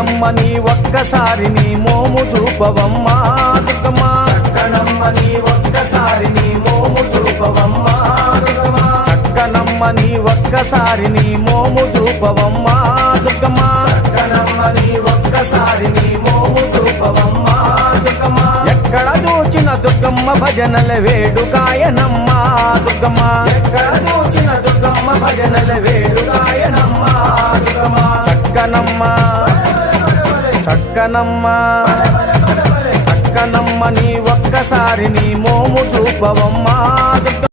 చక్కనమ్మ నీ ఒక్కసారి నీ మోము చూపవమ్మా దుర్గమ్మ చక్కనమ్మ నీ ఒక్కసారి నీ మోము చూపవమ్మా దుర్గమ్మ చక్కనమ్మ నీ ఒక్కసారి నీ మోము చూపవమ్మా దుర్గమ్మ చక్కనమ్మ నీ ఒక్కసారి నీ మోము చూపవమ్మా దుర్గమ్మ ఎక్కడ చూచిన దుర్గమ్మ భజనల వేడుకాయనమ్మ దుర్గమ్మ ఎక్కడ చూచిన దుర్గమ్మ భజనల వేడుకాయనమ్మ దుర్గమ్మ చక్కనమ్మ చక్కనమ్మ చక్కనమ్మ నీ ఒక్కసారి నీ మోము చూపవమ్మా దుర్గమ్మ